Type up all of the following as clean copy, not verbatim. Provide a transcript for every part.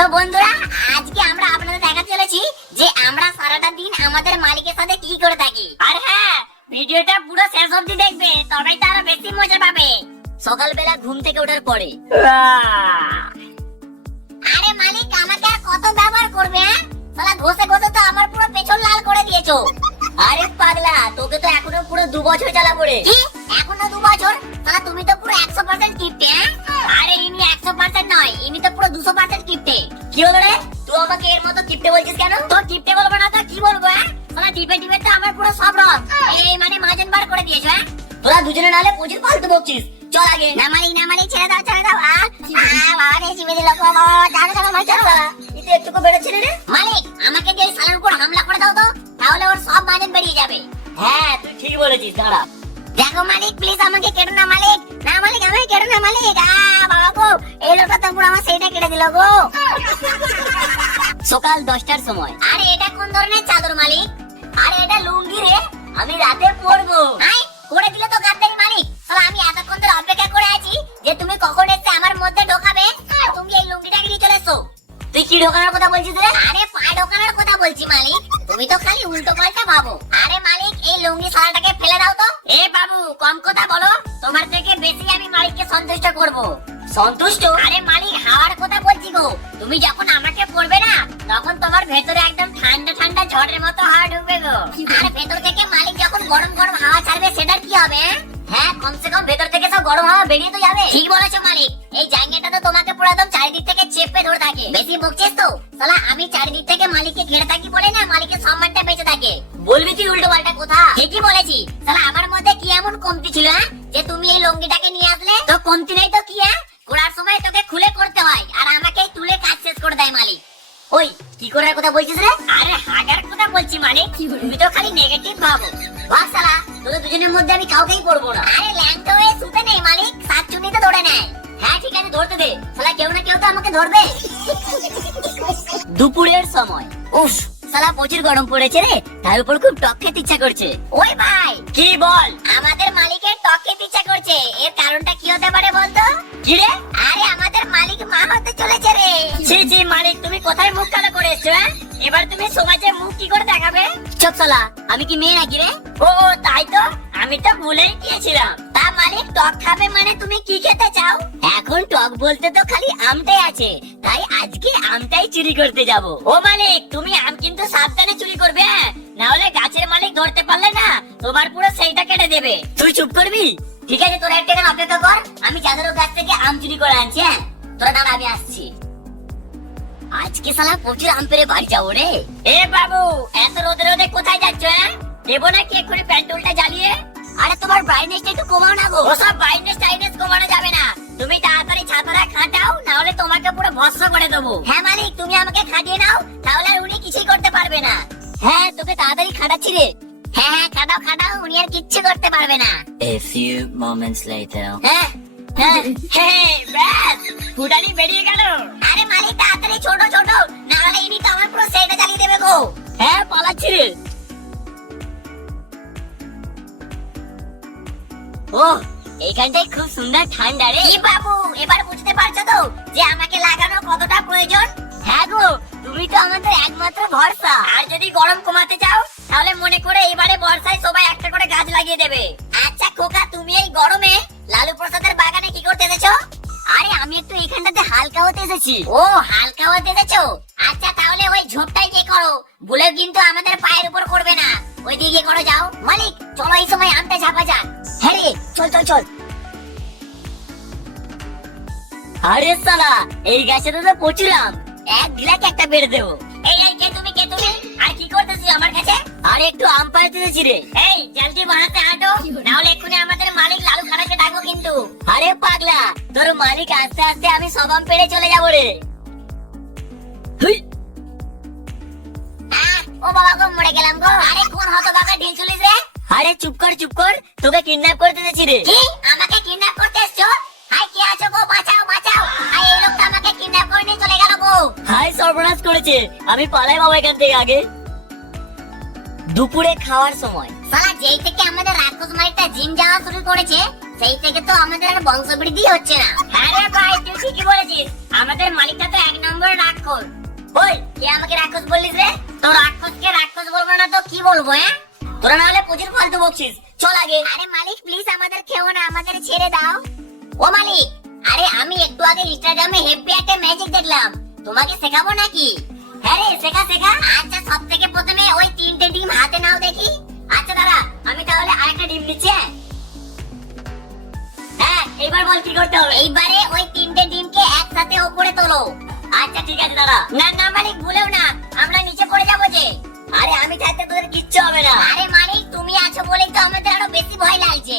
তো বন্ধুরা, আজকে আমরা আপনাদের দেখাতে চলেছি যে আমরা সারাটা দিন আমাদের মালিকের সাথে কি করে থাকি। আর হ্যাঁ, ভিডিওটা পুরো শেষ অবধি দেখবে, তবেই তো আরো বেশি মজা পাবে। সকালবেলা ঘুম থেকে ওঠার পরে আরে মালিক, আমাকে আর কত ব্যবহার করবে? হ্যাঁ, শালা ঘষে ঘষে তো আমার পুরো পেছন লাল করে দিয়েছো। আরে পাগলা, তোকে তো এখনো পুরো 2 বছর জ্বালা পড়ে। কি এখনো 2 বছর? শালা তুমি তো পুরো 100% কিপটে। আরে ইনি 100% নয়, ইনি তো পুরো 200% কিপটে। কি হলো রে, তুই আমাকে এর মতো কিপটে বলছিস কেন? তো কিপটে বলবো না তো কি বলবো? শালা টিপে টিপে তো আমার পুরো সব রস এই মানে মাজন বার করে দিয়েছো। হ্যাঁ, তোরা দুজনে নালে প্রচুর ফালতু বকছিস। চল আগে। না মালিক ছেড়ে দাও ছেড়ে দাও। বাবা চিপে দিল, বাবা জানো জানো ভাই চলো। এটা একটু বেড়েছিল রে মালিক, আমাকে দিয়ে শালার উপর হামলা করে দাও তো, তাহলে ওর সব মাজন বেরিয়ে যাবে। হ্যাঁ তুই ঠিক বলেছিস, দাঁড়া। দেখো মালিক, প্লিজ আমাকে কেটো না মালিক। না মালিক, আমাকে কেটো না মালিক। বাবা গো, এই লোকটা তো পুরো আমার সেইটা কেটে দিল গো। সকাল 10টার সময়। আরে এটা কোন ধরনের চাদর মালিক? আরে এটা লুঙ্গি রে, আমি রাতে পরবো। আই করে দিলে তো গাদ্দারি মালিক। শালা আমি এতক্ষণ ধরে অপেক্ষা করে আছি যে তুমি কখন এসে আমার মধ্যে ঢোকাবে, আর তুমি এই লুঙ্গিটাকে নিয়ে চলে এসো। তুই কি ঢোকানোর কথা বলছিস রে? আরে পা ঢোকানোর কথা বলছি মালিক, তুমি তো খালি উল্টো পাল্টা ভাবো। আরে মালিক, এই লুঙ্গি শালাটাকে ফেলে দাও তো। এ বাবু, কম কথা বলো, তোমার থেকে বেশি আমি মালিককে সন্তুষ্ট করব। সন্তুষ্ট? আরে মালিক, হাওয়ার কথা বলছি গো। তুমি যখন আমাকে পড়বে না, তখন তোমার ভেতরে একদম ঠান্ডা ঠান্ডা ঝড়ের মতো হাওয়া ঢুকবে গো। আর ভেতর থেকে মালিক যখন গরম গরম হাওয়া ছাড়বে, সেটার কি হবে? হ্যাঁ, কমসে কম ভেতর থেকে সব গরম হাওয়া বেরিয়ে তো যাবে। ঠিক বলেছো মালিক, এই জায়গাটা তো তোমাকে পুরো একদম চারিদিক থেকে চেপে ধরে থাকে। বেশি বকছিস তো। শালা আমি চারিদিক থেকে মালিককে ঘিরে থাকি বলে না মালিকের সম্মানটা বেঁচে থাকে। বলবি তুই উল্টো পাল্টা কথা? ঠিকই বলেছি। শালা আমার মধ্যে কি এমন কমতি ছিল যে তুমি এই লুঙ্গিটাকে নিয়ে আসলে? তো কমতি নেই তো কি? করার সময় তোকে খুলে করতে হয়, আর আমাকেই তুলে কাজ শেষ করে দেয় মালিক। ওই কি করার কথা বলছিস রে? আরে হাগার কথা বলছি মালিক, তুমি তো খালি নেগেটিভ ভাবো। বাস শালা, তোদের দুজনের মধ্যে আমি কাউকেই করবো না। আরে ল্যাংটো হয়ে শুতে নেই মালিক, শাকচুন্নিতে ধরে নেয়। হ্যাঁ ঠিক আছে, ধরতে দে। শালা কেউ না কেউ তো আমাকে ধরবে। দুপুরের সময়। উফ, শালা প্রচুর গরম পড়েছে রে, তার উপর খুব টক খেতে ইচ্ছা করছে। ওই ভাই, কি বল? আমাদের মালিকের টক খেতে ইচ্ছা করছে, এর কারণটা কি হতে পারে বলতো? কি রে? আরে আমাদের মালিক মা হতে চলেছে রে। ছি ছি মালিক, তুমি কোথায় মুখ কালো করে এসছো? এবার তুমি সমাজে মুখ কি করে দেখাবে? চুপ শালা, আমি কি মেয়ে নাকি রে? ও তাই তো, আমি তো ভুলেই গিয়েছিলাম। তা মালিক, টক খাবে মানে তুমি কি খেতে চাও? এখন টক বলতে তো খালি আমটাই আছে, তাই আজকে আমটাই চুরি করতে যাব। ও মালিক, তুমি আম কিন্তু সাবধানে চুরি করবে, না হলে গাছের মালিক ধরতে পারলে না তোমার পুরো সেইটা কেটে দেবে। তুই চুপ করবি? ঠিক আছে, তোরা একটা অপেক্ষা কর, আমি চাঁদের গাছ থেকে আম চুরি করে আনছি। হ্যাঁ তোরা দাঁড়া, আমি আসছি। আজকে শালা প্রচুর আম পেরে বাড়ি যাবো রে। এ বাবু, এত রোদে রোদে কোথায় যাচ্ছ? দেবো নাকি এক্ষুনি প্যান্টুলটা জ্বালিয়ে? আরে তোমার ব্রাইটনেসটা একটু কমাও না গো। ওসব ব্রাইটনেস টাইটনেস কমানো যাবে না, তুমি তাড়াতাড়ি ছাতাটা খাটাও, না হলে তোমাকে পুরো ভস্ম করে দেবো। হ্যাঁ মালিক, তুমি আমাকে খাটিয়ে নাও, তাহলে আর উনি কিছুই করতে পারবে না। হ্যাঁ তোকে তাড়াতাড়ি খাটাচ্ছি রে। হ্যাঁ হ্যাঁ খাটাও, উনি আর কিচ্ছু করতে পারবে না। A few moments later. হ্যাঁ ব্যাস, ফুটানি বেরিয়ে গেল। আরে মালিক তাড়াতাড়ি ছোট ছোট, না হলে ইনি তো আমার পুরো সেইটা জ্বালিয়ে দেবে গো। হ্যাঁ পালাচ্ছি রে। ও এইখানটাই খুব সুন্দর ঠান্ডা রে। কি বাবু, এবার বুঝতে পারছো তো যে আমাকে লাগানো কতটা প্রয়োজন? হ্যাঁ গো, তুমি তো আমাদের একমাত্র ভরসা। আর যদি গরম কমাতে চাও, তাহলে মনে করে এবারে বর্ষায় সবাই একটা করে গাছ লাগিয়ে দেবে। আচ্ছা খোকা, তুমি এই গরমে লালু প্রসাদের বাগানে কি করতে এসেছো? আরে আমি একটু এখানটাতে হালকা হতে এসেছি। ও হালকা হতে এসেছো? আচ্ছা তাহলে ওই ঝোপটাই গিয়ে করো, ভুলে কিন্তু আমাদের পায়ের উপর করবে না। ওই দিকে গিয়ে করো যাও। মালিক চলো, এই সময় আমটা ঝাপা যাক। হ্যাঁ রে, চল। আরে শালা, এই গাছে তো প্রচুর আম, এক ঢিলাকে একটা বেড়ে দেবো। এই কে তুমি আর কি করতেছি আমার কাছে? আরে একটু আম পাড়তে এসেছি রে। এই জলদি বানাতে হাঁটো, না হলে এক্ষুনি আমাদের মালিক লালু খানাকে ডাকবো কিন্তু। আরে পাগলা, তোর মালিক আস্তে আস্তে আমি সব আম পেড়ে চলে যাবো রে। ও বাবা গো, মরে গেলাম গো। আরে কোন হতভাগা ঢিল চলিস রে? আরে চুপ কর, তোকে কিডন্যাপ করতে এসেছি রে। কি আমাকে কিডন্যাপ করতে এসছো? হাই কে আছো গো, বাঁচাও। আই এই লোকটা আমাকে কিডন্যাপ করে নিয়ে চলে গেল গো। হাই সর্বনাশ করেছে, আমি পালাই বাবা এখান থেকে আগে। দুপুরে খাওয়ার সময়। শালা যেই থেকে আমাদের রাক্ষস মালিকটা জিম যাওয়া শুরু করেছে, সেই থেকে তো আমাদের আর বংশবৃদ্ধি হচ্ছে না। হ্যাঁ রে ভাই, তুই ঠিকই বলেছিস, আমাদের মালিকটা তো এক নম্বর রাক্ষস। ওই কে আমাকে রাক্ষস বললিস রে? তো রাক্ষসকে রাক্ষস বলবো না তো কি বলবো? তোরা না হলে প্রচুর ফালতু বকছিস, চল আগে। আরে মালিক প্লিজ আমাদের খেও না, আমাদের ছেড়ে দাও। ও মালিক, আরে আমি একটু আগে ইনস্টাগ্রামে হেপি একটা ম্যাজিক দেখলাম, তোমাকে শেখাবো নাকি? হ্যাঁ রে, শেখা শেখা। আচ্ছা সব থেকে প্রথমে ওই 3টে ডিম হাতে নাও দেখি। আচ্ছা দাঁড়া, আমি তাহলে আরেকটা ডিম নিচ্ছি। হ্যাঁ এইবার বল কি করতে হবে? এইবারে ওই 3টে ডিমকে একসাথে উপরে তোলো। আচ্ছা ঠিক আছে দাঁড়া। না না মালিক, ভুলেও না, আমরা নিচে পড়ে যাবো যে। আরে আমি থাকতে তোদের কিচ্ছু হবে না। আরে মালিক তুমি আছো বলেই তো আমাদের আরো বেশি ভয় লাগছে।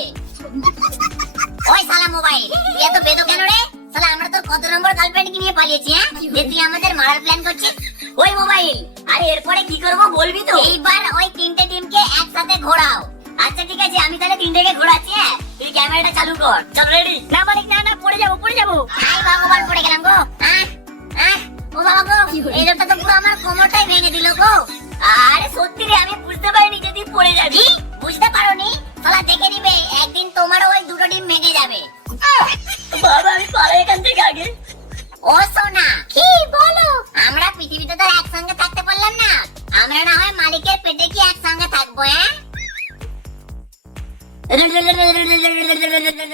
ওই শালা মোবাইল, তুই এত বেদো কেন রে? শালা আমরা তোর কত নম্বর গার্লফ্রেন্ডকে নিয়ে পালিয়েছি, হ্যাঁ? যে তুই আমাদের মারার প্ল্যান করছিস। ওই মোবাইল, আরে এরপরে কি করবো বলবি তো? এইবার ওই 3টে ডিমকে একসাথে ঘোরাও। আচ্ছা ঠিক আছে, আমি তাহলে 3টেকে ঘোরাচ্ছি। হ্যাঁ তুই ক্যামেরাটা চালু কর। চল রেডি? না মালিক না না, পড়ে যাবো পড়ে যাবো। হাই ভগবান, পড়ে গেলাম গো। ও বাবা গো, এই লোকটা তো পুরো আমার কোমরটাই ভেঙে দিল গো। আরে সত্যি রে, আমি বুঝতে পারিনি যে তুই পড়ে যাবি। বুঝতে পারোনি? শালা দেখে নিবে একদিন তোমারও ওই 2টো ডিম ভেঙে যাবে। বাবা আমি পালাই এখান থেকে আগে। ও সোনা, কি বলো? আমরা পৃথিবীতে তো একসঙ্গে থাকতে পারলাম না, আমরা না হয় মালিকের পেটে কি একসঙ্গে থাকবো?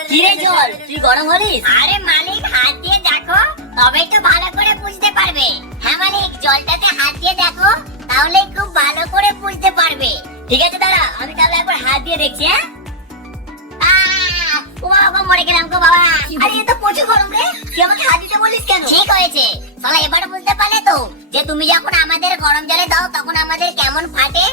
কিরে জল, তুই গরম হলিস? আরে মালিক হাত দিয়ে দেখো, তবেই তো ভালো করে বুঝতে পারবে। হ্যাঁ মালিক, জলটাতে হাত দিয়ে দেখো, তাহলে খুব ভালো করে বুঝতে পারবে। ঠিক আছে দাঁড়া, আমি তাহলে একবার হাত দিয়ে দেখছি। ও বাবা মরে গেলাম গো বাবা। আরে এ তো প্রচুর গরম রে, তুই আমাকে হাত দিতে বলিস কেন? ঠিক হয়েছে শালা, এবার বুঝতে পারলে তো যে তুমি যখন আমাদের গরম জলে দাও তখন আমাদের কেমন ফাটে।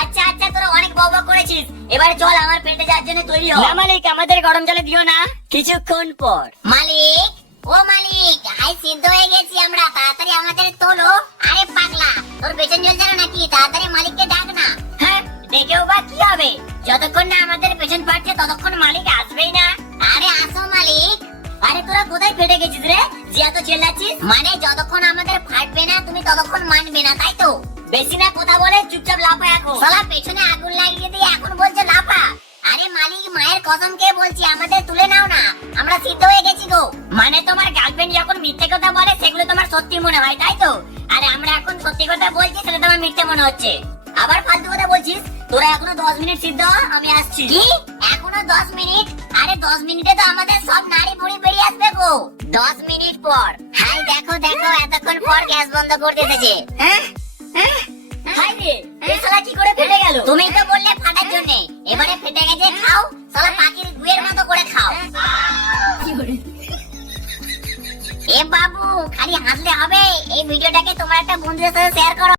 আচ্ছা আচ্ছা, তোরা অনেক বকবক করেছিস, এবারে চল আমার পেটে যাওয়ার জন্য তৈরি হ। না মালিক, আমাদের গরম জলে দিও না, কিছুক্ষণ পর। মালিক, ও মালিক, হাই সিদ্ধ হয়ে গেছি আমরা, তাড়াতাড়ি আমাদের তোলো। আরে পাগলা, তোর পেছন জ্বলছে না নাকি? তাড়াতাড়ি মালিককে ডাক না। হ্যাঁ ডেকেও বা কি হবে, যতক্ষণ না আমাদের পেছন ফাটছে ততক্ষণ মালিক আসবেই না। আরে আসো মালিক। আরে তোরা কোথায় ফেটে গেছিস রে যে এত চেল্লাচ্ছিস? মানে যতক্ষণ আমাদের ফাটবে না তুমি ততক্ষণ মানবে না, তাই তো? বেশি না কথা বলে চুপচাপ লাফা এখন। শালা পেছনে আগুন লাগিয়ে দিয়ে এখন বলছে লাফা। আরে মালিক মায়ের কসম কে বলছি, আমাদের তুলে নাও না, আমরা সিদ্ধ হয়ে গেছি গো। মানে তোমার গার্লফ্রেন্ড যখন মিথ্যে কথা বলে সেগুলো তোমার সত্যি মনে হয়, তাই তো? আরে আমরা এখন সত্যি কথা বলছি, সেটা তোমার মিথ্যে মনে হচ্ছে। আবার ফালতু কথা বলছিস? তোরা এখনো 10 মিনিট সিদ্ধ হ, আমি আসছি। কি এখনো 10 মিনিট? আরে 10 মিনিটে তো আমাদের সব নাড়ি ভুড়ি বেরিয়ে আসবে গো। 10 মিনিট পর। হাই দেখো দেখো, এতক্ষণ পর গ্যাস বন্ধ করতে এসেছে। হাই রে, এই শালা কি করে ফেটে গেল? তুমি তো বললে ফাটার জন্য, এবারে ফেটে গেছে, খাও। শালা পাখির গুয়ের মতো করে খাও। এ বাবু, খালি হাসলে হবে? এই ভিডিওটাকে তোমার একটা বন্ধুদের সাথে শেয়ার করো।